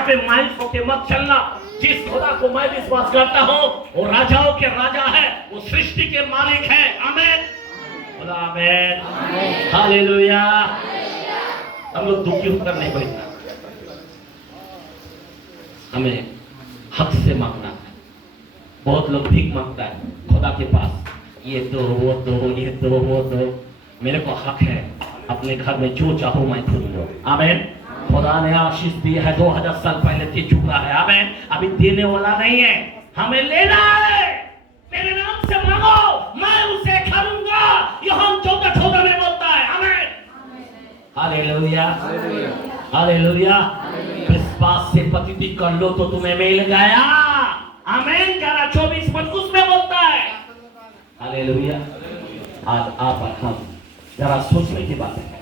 यहाँ पे मायूस होके मत चलना। जिस खुदा को मैं विश्वास करता हूँ वो राजाओं के राजा है, वो सृष्टि के मालिक है। आमीन, बोला आमीन, हालेलुया। हम लोग दुखी होकर नहीं बैठना, हमें हक से मांगना है। बहुत लोग भीख मांगता है खुदा के पास, ये दो वो दो, ये दो वो दो। मेरे को हक है अपने घर में जो चाहो मैं खुद लो। आमीन। खुदा ने आशीष दी है, 2000 साल पहले दे चुका है। आमीन। अभी देने वाला नहीं है, हमें लेना है। मेरे नाम से मांगो मैं उसे करूंगा, यूहन्ना 14:14 में बोलता है। आमीन, हालेलुया, हालेलुया। विश्वास से प्रतिदिन कर लो तो तुम्हें मिल गया। आमीन। 11:24 उसमें बोलता है। हालेलुया। आज आप और हम जरा सोचने की बात है।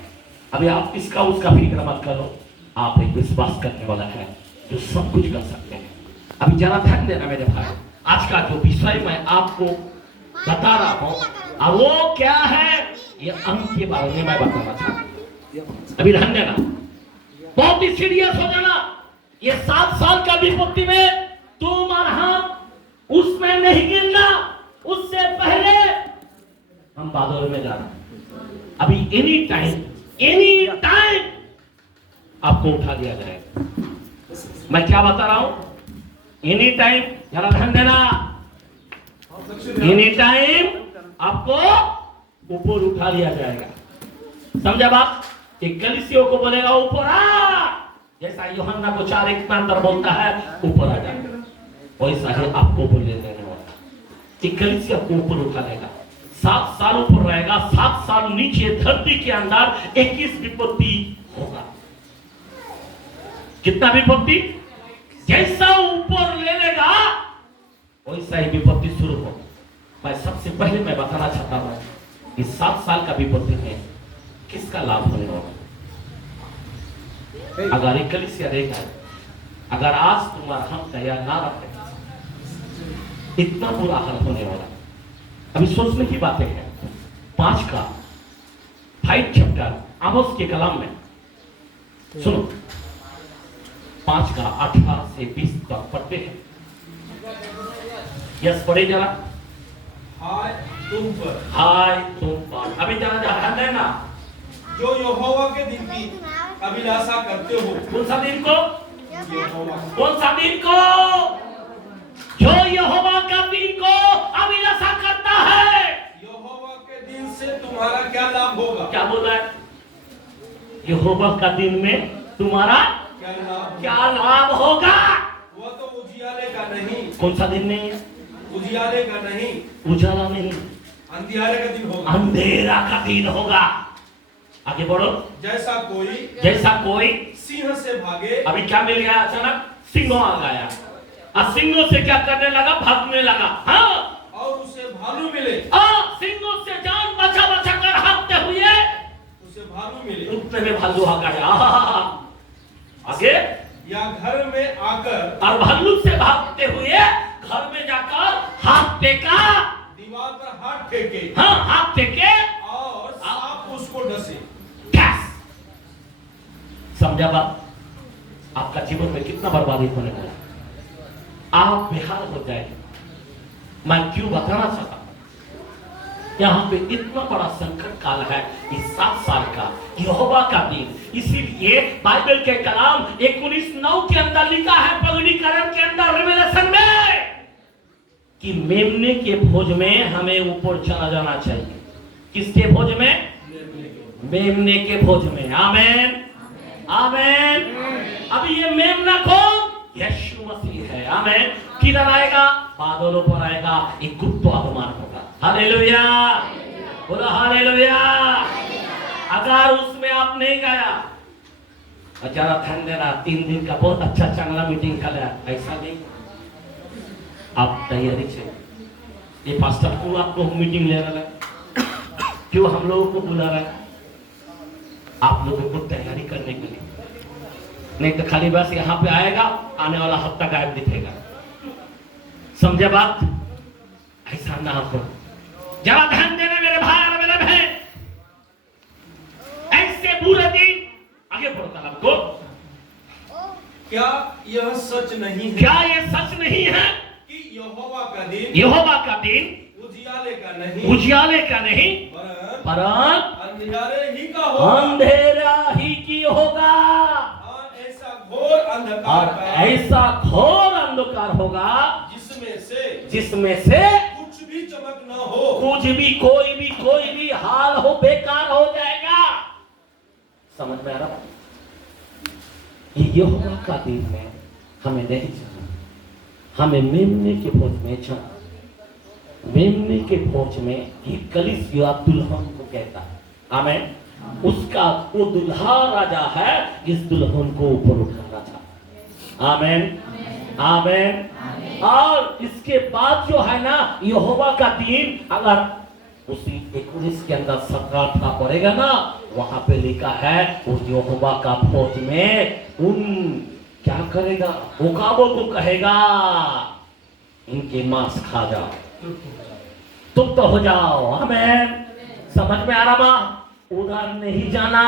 अभी आप इसका उसका फिक्र मत करो, आप एक विश्वास करने वाला है जो सब कुछ कर सकते हैं। अभी जरा ध्यान देना मेरे भाई, आज का जो विषय मैं आपको बता रहा हूँ और वो क्या है, ये अंक के बारे में मैं बताना चाहता हूँ। अभी ध्यान देना, बहुत ही सीरियस हो जाना। ये 7 साल का विपत्ति में तुम और हम उसमें नहीं गिरना, उससे पहले हम बादल में जाना। अभी एनी टाइम आपको उठा दिया जाएगा। मैं क्या बता रहा हूं, एनी टाइम, जरा ध्यान देना, एनी टाइम आपको ऊपर उठा लिया जाएगा। समझा बात? एक कलीसियों को बोलेगा ऊपर आ, जैसा यूहन्ना को 4:1 में अंदर बोलता है ऊपर आ जाएगा, वैसा ही आपको ऊपर ले लेने वाला। एक कलीसिया को ऊपर उठा लेगा, 7 साल ऊपर रहेगा, 7 साल नीचे धरती के अंदर 21 विपत्ति होगा। कितना विपत्ति? जैसा ऊपर ले लेगा वैसा ही विपत्ति शुरू हो। मैं सबसे पहले मैं बताना चाहता हूं कि 7 साल का विपत्ति में किसका लाभ होने वाला। अगर एक कलीसिया रहेगा, अगर आज तुम्हारा हम तैयार ना रखे, इतना बुरा हाल होने वाला। अभी सोचने की बातें हैं। 5 चैप्टर आमोस के कलाम में सुनो, 5 का 18 से 20 तक पढ़ते हैं। यस, पढ़े जरा। हाय तुम पर, हाय तुम पर। अभी जरा ध्यान देना, जो यहोवा के दिन की अभिलाषा करते हो। कौन सा दिन को? यहोवा, कौन सा दिन को? जो यहोवा का दिन को अभिलाषा करता है। यहोवा के दिन से तुम्हारा क्या लाभ होगा? क्या बोला है? यहोवा का दिन में तुम्हारा क्या लाभ होगा? वह तो उजियाले का नहीं। कौन सा दिन नहीं है? उजियाले का नहीं, उजाला नहीं, अंधियारे का दिन होगा। अंधेरा का दिन होगा। आगे बढ़ो। जैसा कोई सिंह से भागे। अभी क्या मिल गया? अचानक सिंहों आ गया और सिंहों से क्या करने लगा? भागने लगा। हाँ, और उसे भालू मिले। सिंहों से जान बचा कर भागते हुए उसे भालू मिले। उतने में भालू आ गया। आगे, या घर में आकर, और भालू से भागते हुए घर में जाकर हाथ टेका, दीवार पर हाथ फेंके। हाँ, हाथ टेके और सांप उसको डसे। समझा बात? आपका जीवन में कितना बर्बादी होने वाला, आप बेहाल हो जाएंगे। मैं क्यों बताना चाहता हूं, यहाँ पे इतना बड़ा संकट काल है, इस 7 साल का यहोवा का दिन। इसीलिए बाइबल के कलाम 19:9 के अंदर लिखा है, पवित्रीकरण के अंदर, रिवेलेशन में, कि मेमने के भोज में हमें ऊपर चला जाना चाहिए। किसके भोज में? मेमने के भोज में। आमीन, आमीन। अभी ये मेमना कौन? यीशु मसीह है। आमीन। किधर आएगा? बादलों पर आएगा, एक गुप्त आगमन होगा। हालेलुया, बोला हालेलुया। अगर उसमें आप नहीं गया, जरा ध्यान देना, 3 दिन का बहुत अच्छा चंगला मीटिंग कर लिया, ऐसा नहीं। आप तैयारी से, ये पास्टर क्यों आपको मीटिंग ले रहा है, क्यों हम लोगों को बुला रहा है? आप लोगों को तैयारी करने के लिए, नहीं तो खाली बस यहाँ पे आएगा, आने वाला हफ्ता गायब दिखेगा। समझे बात? ऐसा ना हो। जरा ध्यान देना मेरे भाई और मेरे बहन, ऐसे बुरे दिन, आगे पढ़ो कलाम को, क्या यह सच नहीं है क्या ये सच नहीं है कि यहोवा का दिन यहोवा का दिन उजियाले का नहीं उजियाले का नहीं वरन परंतु अंधियारे ही का होगा अंधेरा ही की होगा और ऐसा घोर अंधकार और का ऐसा घोर अंधकार होगा जिसमें से कुछ भी चमक न हो कुछ भी कोई भी हाल हो बेकार हो जाएगा। समझ में आ रहा? ये यहोवा का दिन में हमें नहीं जाना, हमें मेमने के भोज में जाना। मेमने के भोज में ये कलीसिया दुल्हन को कहता है। आमीन। उसका वो दुल्हा राजा है, इस दुल्हन को ऊपर उठाना चाहता। आमीन आमीन। और इसके बाद जो है ना यहोवा का दिन, अगर उसी 19 के अंदर 17 पड़ेगा ना, वहां पे लिखा है उस यहोवा का फौज में उन क्या करेगा, उकाबों को कहेगा इनके मांस खा जाओ, तुम तो हो जाओ। आमीन। समझ में आ रहा बा? उधर नहीं जाना।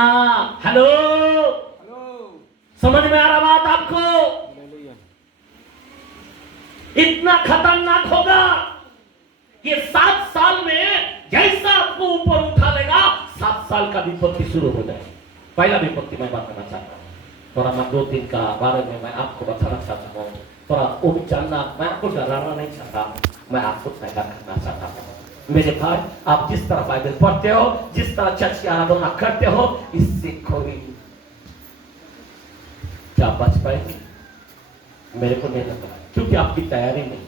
हेलो, समझ में आ रहा बात आपको? इतना खतरनाक होगा ये 7 साल में जैसा आपको ऊपर उठा लेगा, 7 साल का विपत्ति शुरू हो जाएगी। पहला विपत्ति मैं बात करना चाहता हूँ, थोड़ा मैं 2-3 का बारे में मैं आपको बताना चाहता हूँ। थोड़ा वो भी जानना, मैं आपको डराना नहीं चाहता, मैं आपको पैदा करना चाहता हूँ। मेरे भाई, आप जिस तरह बाइबल पढ़ते हो, जिस तरह चर्च की आराधना करते हो, इससे कोई क्या बच पाएगी? मेरे को नहीं लगता, क्योंकि आपकी तैयारी नहीं।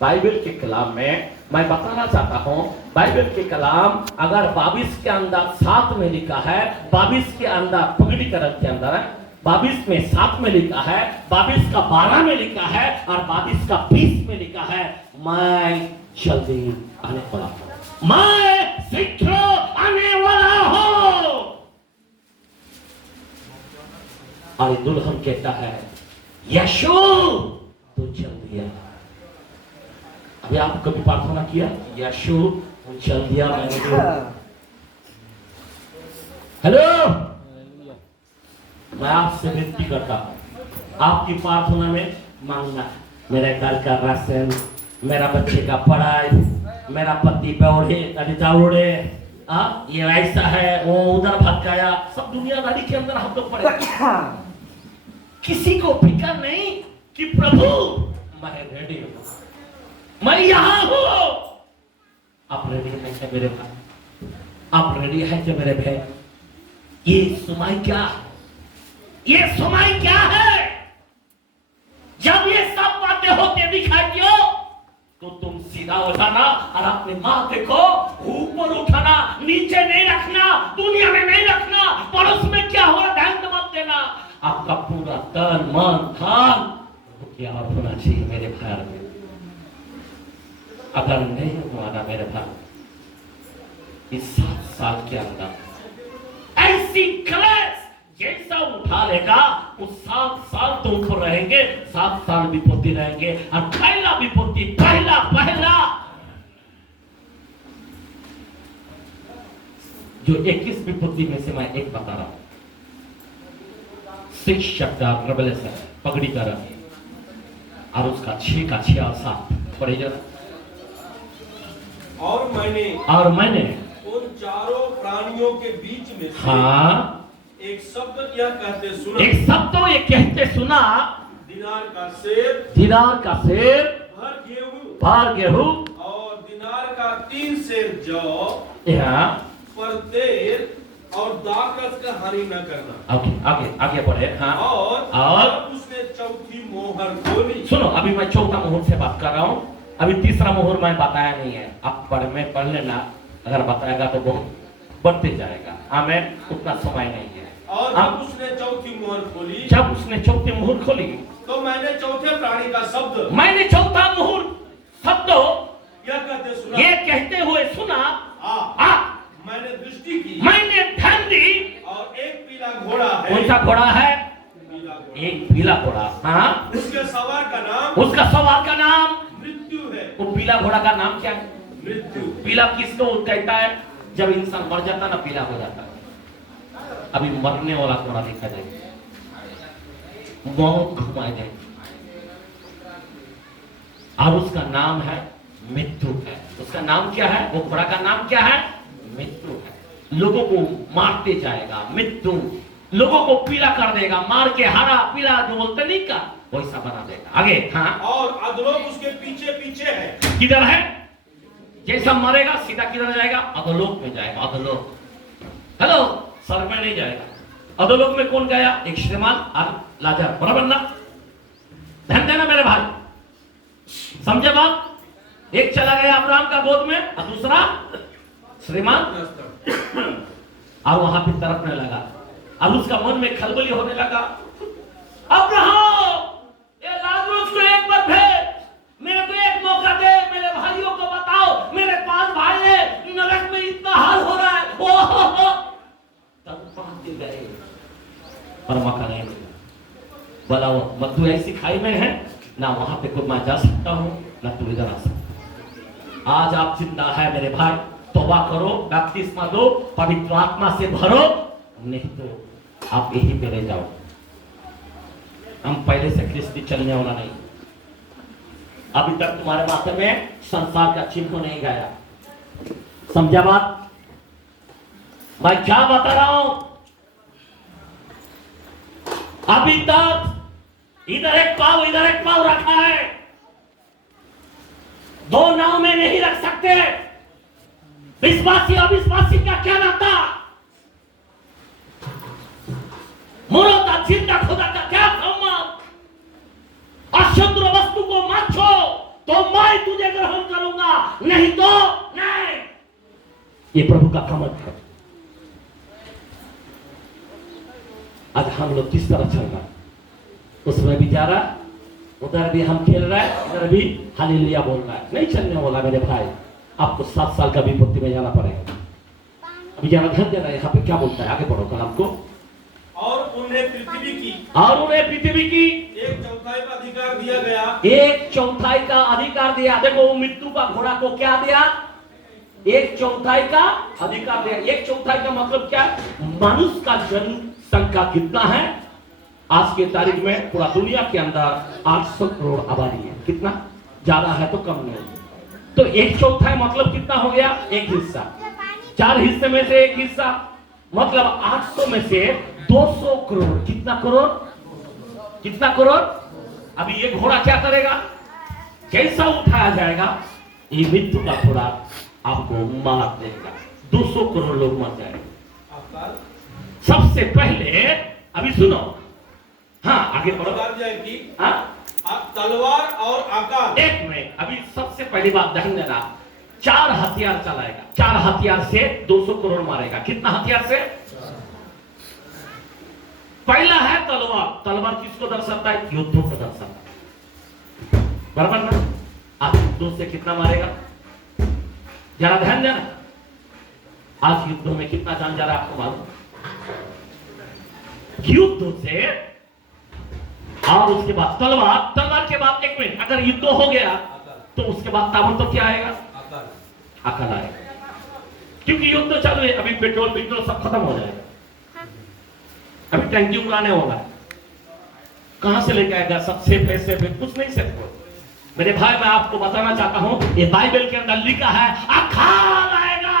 बाइबल के कलाम में मैं बताना चाहता हूं, बाइबल के कलाम अगर 22 के अंदर 7 में लिखा है, 22 के अंदर पगड़ीकरण के अंदर है, 22 में 7 में लिखा है, 22 का 12 में लिखा है और 22 का 20 में लिखा है, मैं जल्दी आने वाला हूं, मैं शीघ्र आने वाला हूं। और दुल्हन कहता है यशु तू जल्दी आ। अभी आप कभी प्रार्थना किया यशु तू जल्दी आ? हेलो, मैं आपसे विनती करता हूं, आपकी प्रार्थना में मांगना मेरे घर का राशन, मेरा बच्चे का पढ़ाई, मेरा पति दौड़े ये ऐसा है, वो उधर भाग गया, सब दुनियादारी के अंदर हम लोग पड़े। किसी को फिक्र नहीं कि प्रभु मैं रेडी हूं, मैं यहां हूं। आप रेडी हैं क्या मेरे भाई? आप रेडी हैं क्या मेरे भाई? ये समय क्या, ये समय क्या है? जब ये सब बातें होते दिखाई दो तो तुम सीधा उठाना और अपने माथे को ऊपर उठाना, नीचे नहीं रखना, दुनिया में नहीं रखना, पड़ोस में क्या हो रहा ध्यान मत देना। आपका पूरा तन मन धन क्या होना चाहिए मेरे भाई में। अगर नहीं हुआ ना मेरे भाई, इस 7 साल के अंदर ऐसी क्लेश जैसा उठा लेगा, उस 7 साल तो ऊपर रहेंगे, 7 साल विपत्ति रहेंगे। और पहला विपत्ति, पहला जो 21 विपत्ति में से मैं एक बता रहा हूं। 6 चैप्टर रेवलेशन पगड़ी कर और उसका 6 का 6 और 7 पढ़े जरा। और मैंने उन चारों प्राणियों के बीच में से एक शब्द यह कहते सुना, एक शब्द ये कहते सुना, दिनार का सेर भर गेहूं और दिनार का 3 सेर जौ पर तेल और दाखरस का हानि न करना। आगे बढ़े। हाँ, और उसने चौथी मोहर खोली। सुनो, अभी मैं चौथा मोहर से बात कर रहा हूँ, अभी तीसरा मोहर मैं बताया नहीं है। आप पढ़ लेना, अगर बताएगा तो बहुत बढ़ते जाएगा। आमीन। उतना समय नहीं है। और जब उसने चौथी मोहर खोली, जब उसने चौथी मोहर खोली तो मैंने चौथे प्राणी का शब्द, मैंने चौथा मोहर शब्द यह कहते हुए सुना। मैंने दृष्टि की, मैंने ध्यान दी, और एक पीला घोड़ा है। कौन सा घोड़ा है? एक पीला घोड़ा। हाँ, उसके सवार का नाम मृत्यु है। वो पीला घोड़ा का नाम क्या है? मृत्यु। पीला किसको कहता है? जब इंसान मर जाता ना, पीला हो जाता है। अभी मरने वाला घोड़ा देखा जाएगा। मौत घुमाए देगा। और उसका नाम है मृत्यु है। उसका नाम क्या है? वो घोड़ा का नाम क्या है? मृत्यु है। लोगों को मारते जाएगा, मृत्यु लोगों को पीला कर देगा, मार के हरा पीला जो बोलते नहीं का वैसा बना देगा। आगे हाँ, और अधोलोक उसके पीछे पीछे है। किधर है? जैसा मरेगा सीधा किधर जाएगा? अधोलोक में जाएगा। अधोलोक, हेलो, स्वर्ग में नहीं जाएगा। अधोलोक में कौन गया? एक श्रीमान और लाजर, बराबर ना? ध्यान देना मेरे भाई, समझे बात? एक चला गया अब्राहम का गोद में और दूसरा श्रीमान, और वहां पे तड़पने लगा। अब उसका मन में खलबली होने लगा, अब्राहम ये लाजरुस को एक बार भेज, मेरे को एक मौका दे, मेरे भाइयों को बताओ, मेरे 5 भाई है, नरक में इतना हाल हो रहा है। ओहो, तब पहुंच गए पर मौका नहीं मिला। बोला वो मत तू ऐसी खाई में है ना, वहां पे कोई मैं जा सकता हूं ना तू इधर आ सकता। आज आप जिंदा है मेरे भाई, तौबा करो, बपतिस्मा दो, पवित्र आत्मा से भरो, नहीं तो आप यहीं पे रह जाओ। हम पहले से ख्रिस्ती चलने वाला नहीं। अभी तक तुम्हारे माथे में संसार का चिन्ह नहीं गया। समझा बात? मैं क्या बता रहा हूं? अभी तक इधर एक पाव इधर एक पाव रखा है, 2 नाव में नहीं रख सकते। विश्वासी अविश्वासी का क्या नाता? मुर्दा जिंदा खुदा का क्या सम्मान? अशुद्ध वस्तु को मत छो तो मैं तुझे ग्रहण करूंगा, नहीं तो नहीं। ये प्रभु का कमंड है। आज हम लोग किस तरह चल रहा? उसमें भी जा रहा, उधर भी हम खेल रहे हैं, इधर भी हालेलुया बोल रहा है। नहीं चलने वाला मेरे भाई, आपको 7 साल का विपत्ति में जाना पड़ेगा। अभी जरा ध्यान देना, यहाँ पे क्या बोलता है, आगे बढ़ो कलाम को। और उन्हें पृथ्वी की 1/4 का अधिकार दिया गया। 1/4 का अधिकार दिया। देखो वो मृत्यु का घोड़ा को क्या दिया? 1/4 का अधिकार दिया। 1/4 का मतलब क्या? मनुष्य का जनसंख्या कितना है आज के तारीख में? पूरा दुनिया के अंदर 800 करोड़ आबादी है। कितना? ज्यादा है तो कम नहीं। तो 1/4 मतलब कितना हो गया? एक हिस्सा। 4 हिस्से में से एक हिस्सा, मतलब 800 में से 200 करोड़। कितना करोड़? कितना करोड़? अभी ये घोड़ा क्या करेगा? कैसा उठाया जाएगा? ये मृत्यु का घोड़ा आपको मार देगा। 200 करोड़ लोग मर जाएंगे। सबसे पहले अभी सुनो, हाँ आगे बढ़ो। हाँ? तलवार और आकाश। एक मिनट, अभी सबसे पहली बात ध्यान देना, 4 हथियार चलाएगा। 4 हथियार से 200 करोड़ मारेगा। कितना हथियार से? पहला है तलवार। तलवार किसको दर्शाता है? युद्धों को दर्शाता है, बराबर ना? आप युद्धों से कितना मारेगा? जरा ध्यान देना, आज युद्धों में कितना जान जा रहा है आपको मालूम? युद्ध से, और उसके बाद तलवार। तलवार के बाद एक मिनट, अगर युद्ध हो गया तो उसके बाद ताबड़तोड़ क्या आएगा? अकल आएगा। क्योंकि युद्ध चालू है, अभी पेट्रोल सब खत्म हो जाएगा। अभी टैंकी उड़ाने वाला है, कहां से लेके आएगा? सब सेफ है, सेफ है? कुछ नहीं सेफ हो मेरे भाई। मैं आपको बताना चाहता हूं, ये बाइबल के अंदर लिखा है अकाल आएगा।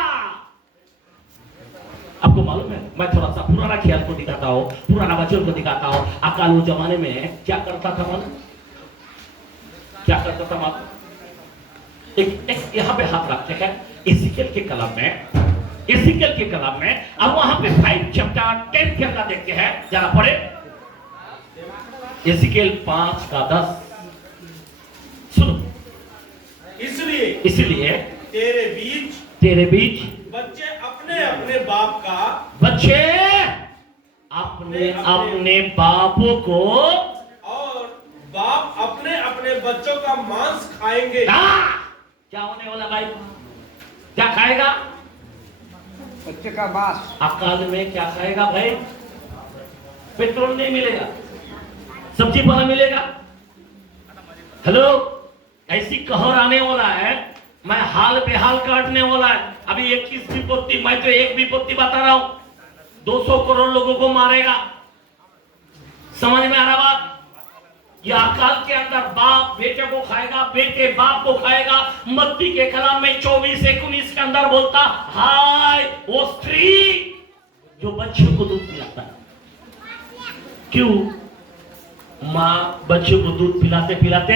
आपको मालूम है, मैं थोड़ा सा पुराना ख्याल को दिखाता हूं, पुराना वचन को दिखाता हूं। अकाल वो जमाने में क्या करता था मालूम? क्या करता था मालूम? एक यहां पे हाथ रखते हैं एजिकियल के कलम में, एजिकियल के कलम में। अब वहां पे 5 चैप्टर 10 के अंदर देखते हैं, जरा पढ़े। एजिकियल 5:10 सुनो। इसलिए तेरे बीच बच्चे अपने अपने बाप का, बच्चे अपने अपने बापों को, और बाप अपने अपने बच्चों का मांस खाएंगे। क्या होने वाला भाई? क्या खाएगा? बच्चे का मांस। अकाल में क्या खाएगा भाई? पेट्रोल नहीं मिलेगा, सब्जी पाला मिलेगा। हेलो, ऐसी कहर आने वाला है, मैं हाल बेहाल काटने वाला है। अभी 21 विपत्ति, मैं तो एक विपत्ति बता रहा हूं, 200 करोड़ लोगों को मारेगा। समझ में आ रहा बात? ये अकाल के अंदर बाप बेटे को खाएगा, बेटे बाप को खाएगा। मत्ती के कलाम में 24-19 के अंदर बोलता, हाय वो स्त्री जो बच्चों को दूध पिलाता है। क्यों? माँ बच्चों को दूध पिलाते पिलाते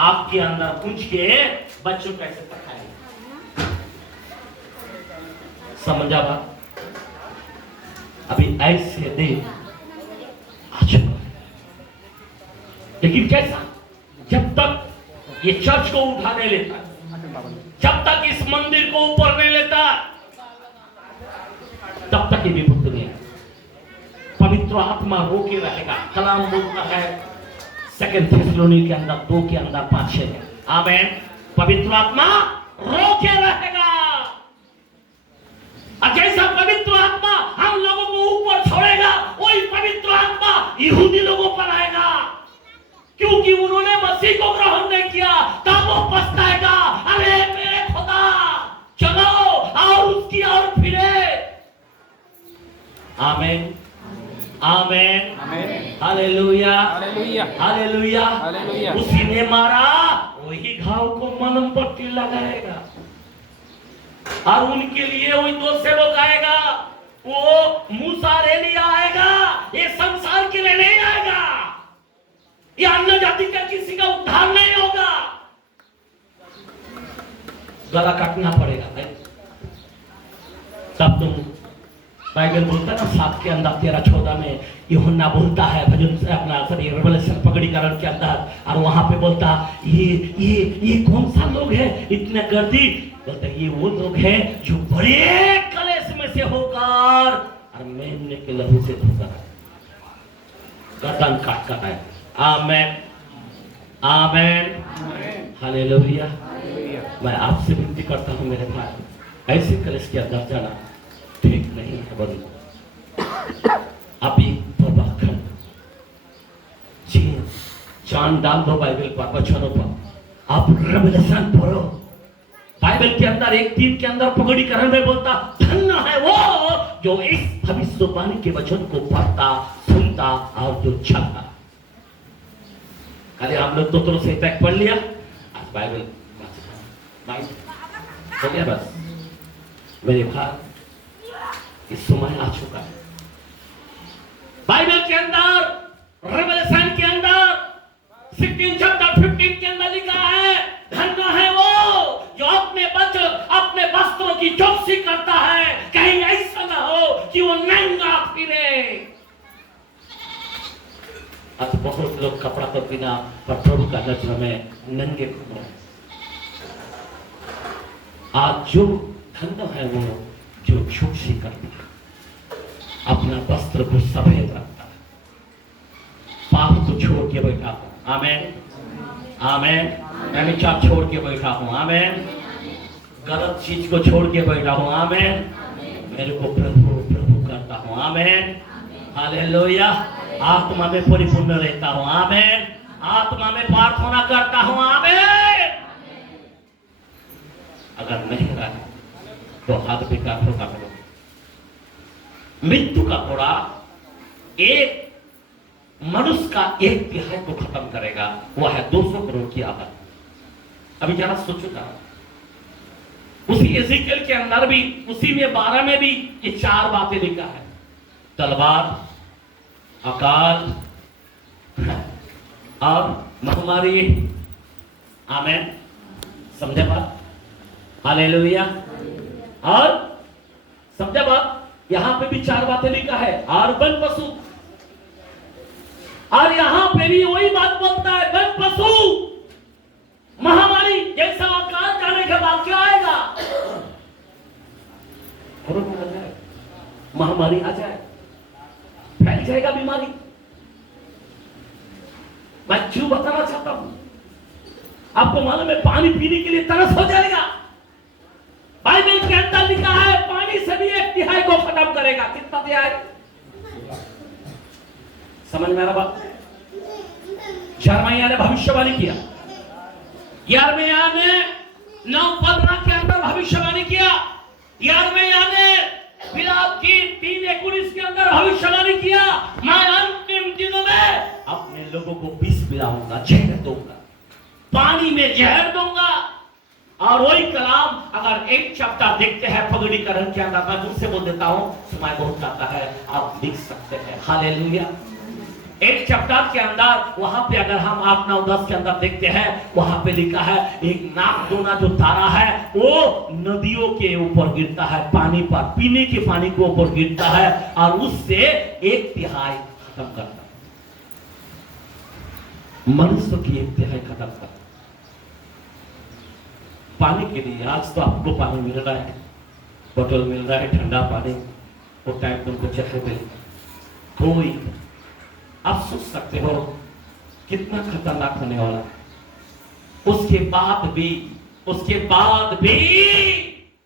आग के अंदर पूछ के बच्चों को ऐसे पकाएगा। समझा बात? अभी ऐसे दे अच्छा, लेकिन कैसा? जब तक ये चर्च को उठा नहीं लेता, जब तक इस मंदिर को ऊपर नहीं लेता, तब तक ये विभक्त नहीं है। पवित्र आत्मा रोके रहेगा। कलाम बोलता है 2 थेसलोनी के अंदर 2 के अंदर 5-6 में, आमीन। पवित्र आत्मा रोके रहेगा। और जैसा पवित्र आत्मा हम लोगों को ऊपर छोड़ेगा, वही पवित्र आत्मा यहूदी लोगों पर आएगा। क्योंकि उन्होंने मसीह को ग्रहण नहीं किया, तब वो पछताएगा। अरे मेरे खुदा, चलो और उसकी ओर फिरे। आमीन, आमीन, हालेलुया, हालेलुया, हालेलुया। हालेलुया। उसी ने मारा, वही घाव को मलहम पट्टी लगाएगा। और उनके लिए वही 2 सेवक आएगा। वो मूसा एलिया आएगा। ये संसार के लिए नहीं आएगा। ये अन्य जाति का किसी का उद्धार नहीं होगा। गला काटना पड़ेगा भाई। तब तुम, बाइबल बोलता है ना 7 के अंदर 13-14 में यूहन्ना बोलता है भजन से अपना रेवलेशन पगड़ीकरण के अंदर, और वहां पे बोलता ये कौन सा लोग है इतने गर्दी? बोलता ये वो लोग हैं जो बड़े कलेश में से होकर और मेमने के लहू से धोकर गर्दन काट कर आए। आमेन, आमेन, हालेलुया। मैं आपसे विनती करता हूं मेरे भाई, ऐसे कलेश के अंदर जाना ठीक नहीं है। बंधु आप ये तौबा कर, जी जान डाल दो बाइबल पर, वचनों पर। आप रेवलेशन पढ़ो। बाइबल के अंदर 1:3 के अंदर पगड़ीकरण में बोलता, धन्य है वो जो इस भविष्यवाणी के वचन को पढ़ता, सुनता और जो चलता। अरे हम लोग तो से पैक पढ़ लिया, आज बाइबल हो गया बस। मेरे भाई इस समय आ चुका है। बाइबल के अंदर रेवलेशन के अंदर 16 चैप्टर 15 के अंदर लिखा है, धन्य है वो जो अपने वस्त्रों की चौकसी करता है, कहीं ऐसा ना हो कि वो नंगा फिरे। अब बहुत लोग कपड़ा तो बिना पर प्रभु का नजर में नंगे घूम रहे हैं। आज जो धन्य है वो जो चौकसी करता है, अपना वस्त्र को सफेद रखता है, पाप को छोड़ के बैठा हूं। आमेन, आमेन। मैं विचार छोड़ के बैठा हूं। आमेन। गलत चीज को छोड़ के बैठा हूं। आमेन। मेरे को प्रभु प्रभु करता हूं। आमेन, हालेलुया। आत्मा में परिपूर्ण रहता हूं। आमेन। आत्मा में प्रार्थना करता हूं। आमेन। अगर नहीं रहा तो हाथ बेकार होगा। मृत्यु का घोड़ा एक मनुष्य का 1/3 को खत्म करेगा, वो है 200 करोड़ की आबादी। अभी जरा सोचो, उसी एजेकिएल के अंदर भी, उसी में 12 में भी ये 4 बातें लिखा है, तलवार, अकाल और महामारी। आमेन, समझे बात? हालेलुया। और समझे बात? यहां पे भी 4 बातें लिखा है, और वन पशु। और यहां पे भी वही बात बोलता है, वन पशु, महामारी। जैसा अकाल जाने के बाद क्या आएगा? कोरोना आ जाए, महामारी आ जाए, फैल जाएगा बीमारी। मैं क्यों बताना चाहता हूं, आपको मालूम है पानी पीने के लिए तरस हो जाएगा। बाइबल के अंदर लिखा है पानी से भी 1/3 को खत्म करेगा। कितना तिहाई? समझ में आ रहा बात? यिर्मयाह ने भविष्यवाणी किया। यिर्मयाह ने 9:15 के अंदर भविष्यवाणी किया। यिर्मयाह ने विलाप की 3:19 के अंदर भविष्यवाणी किया। मैं अंतिम दिनों में अपने लोगों को पिलाऊंगा, जहर दूंगा, पानी में जहर दूंगा। और वही कलाम अगर एक चैप्टर देखते हैं पगड़ीकरण के अंदर, मैं तुमसे बोल देता हूं, समय बहुत जाता है, आप लिख सकते हैं। हालेलुया। एक चैप्टर के अंदर वहां पे अगर हम 8, 9, 10 के अंदर देखते हैं, वहां पे लिखा है एक नागदोना जो तारा है वो नदियों के ऊपर गिरता है, पानी पर, पीने के पानी के ऊपर गिरता है और उससे 1/3 खत्म करता है, मनुष्य की 1/3 खत्म करता है। पानी के लिए आज तो आपको पानी मिल रहा है, बोतल मिल रहा है, ठंडा पानी, वो टाइम तुमको जहर मिले। कोई आप सोच सकते हो कितना खतरनाक होने वाला। उसके बाद भी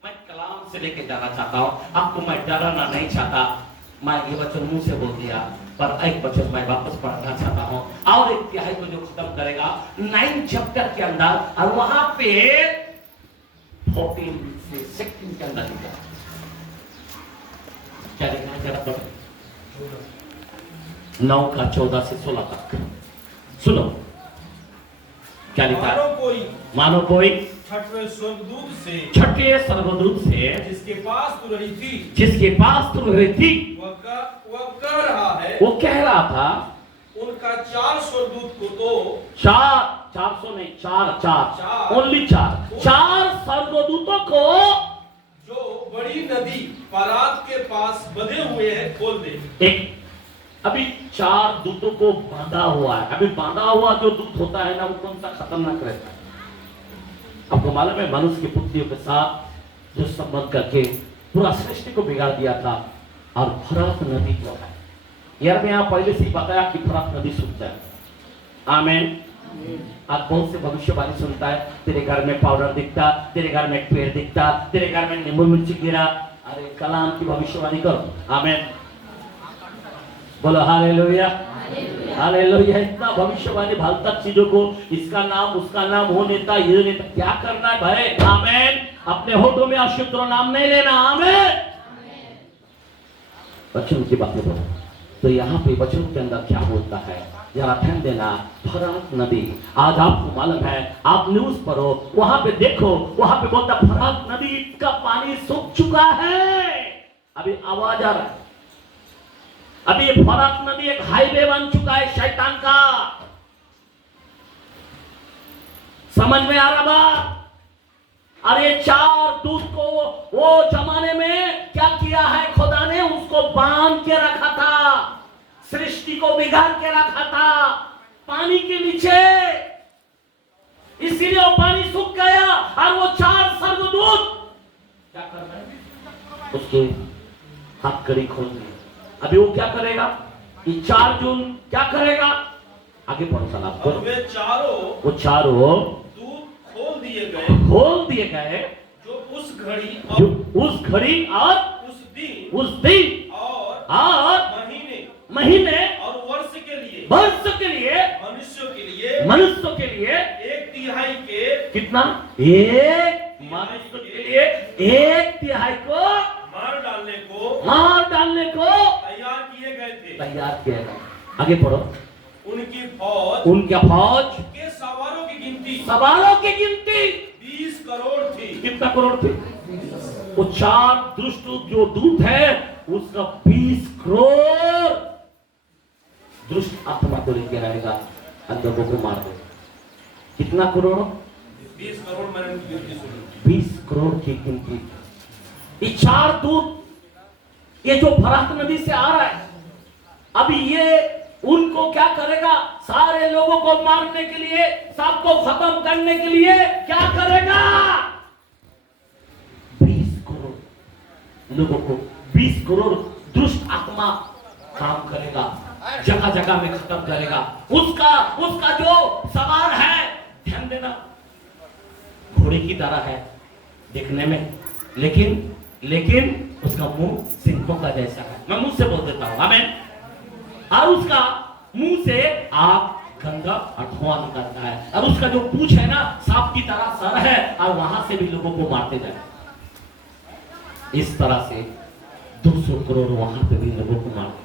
मैं कलाम से लेके जाना चाहता हूं आपको। मैं डराना नहीं चाहता, मैं ये वचन मुंह से बोल दिया, पर एक वचन मैं वापस पढ़ना चाहता हूं। और एक तिहाई को जो खत्म करेगा 9 चैप्टर के अंदर, और वहां पे 14 से 16 के अंदर लिखा क्या लिखा है, जरा पढ़ो। 9 का 14 से 16 तक सुनो क्या लिखा है। मानो कोई छठवें स्वर्गदूत से जिसके पास तू रही थी, वो कह रहा था उनका 4 स्वर्गदूत को तो 400 नहीं, 4 ओनली 4 स्वर्गदूतों को जो बड़ी नदी फरात के पास बंधे हुए हैं खोल दे। एक अभी 4 दूतों को बांधा हुआ है। अभी बांधा हुआ जो दूत होता है ना, वो कौन सा खतरनाक रहता है आपको मालूम है? मनुष्य की पुत्रियों के साथ जो संबंध करके पूरा सृष्टि को बिगाड़ दिया था। और फरात नदी जो है, यार मैं यहाँ पहले से ही बताया कि फरात नदी सूख जाए। आमीन। आज बहुत से भविष्यवाणी सुनता है, तेरे घर में पाउडर दिखता, तेरे घर में एक पेड़ दिखता, तेरे घर में नींबू मिर्ची गिरा। अरे कलाम की भविष्यवाणी करो। आमीन, बोलो हालेलुया, हालेलुया। इतना भविष्यवाणी भालता चीजों को, इसका नाम उसका नाम, वो नेता ये नेता, क्या करना है भाई? आमीन। अपने होठों में अशुद्ध नाम नहीं लेना। आमीन। वचन की बातें बोलो। तो यहाँ पे वचन के अंदर क्या बोलता है, जरा ध्यान देना। फरात नदी, आज आपको मालूम है, आप न्यूज पढ़ो, वहां पे देखो, वहां पे बोलता फरात नदी का पानी सूख चुका है। अभी आवाज आ रहा है, अभी फरात नदी एक हाईवे बन चुका है शैतान का। समझ में आ रहा बात? अरे 4 दूत को वो जमाने में क्या किया है, खुदा ने उसको बांध के रखा था, सृष्टि को बिगाड़ के रखा था पानी के नीचे, इसीलिए वो पानी सूख गया। और वो 4 स्वर्गदूत क्या कर रहे हैं, उसके हाथ कड़ी खोल दिए। अभी वो क्या करेगा, ये 4 जून क्या करेगा, आगे पढ़ो सलाम करो। वो चारों दूत खोल दिए गए जो उस घड़ी और उस दिन और महीने और वर्ष के लिए मनुष्यों के लिए 1/3 के कितना, एक मनुष्य के लिए 1/3 को मार डालने को तैयार किए गए। आगे पढ़ो। उनकी फौज के सवारों की गिनती 20 करोड़ थी। कितना करोड़ थी? वो 4 दुष्ट जो दूत है उसका 20 करोड़ दुष्ट आत्मा को लेके आएगा, लोगों को मार दे। कितना करोड़? 20 करोड़। मैंने गिनती सुनी, 20 करोड़ की गिनती। ये 4 दूत, ये जो फरात नदी से आ रहा है, अभी ये उनको क्या करेगा, सारे लोगों को मारने के लिए, सबको खत्म करने के लिए क्या करेगा, 20 करोड़ लोगों को, 20 करोड़ दुष्ट आत्मा काम करेगा, जगह जगह में खत्म करेगा। उसका जो सवार है, ध्यान देना, घोड़े की तरह है देखने में, लेकिन उसका मुंह सिंहों का जैसा है। मैं मुंह से बोल देता हूं, आमीन। और उसका मुंह से आग, गंगा और धुआं निकलता है, और उसका जो पूंछ है ना, सांप की तरह सर है, और वहां से भी लोगों को मारते जाए। इस तरह से 200 करोड़ वहां पे भी लोगों को मारते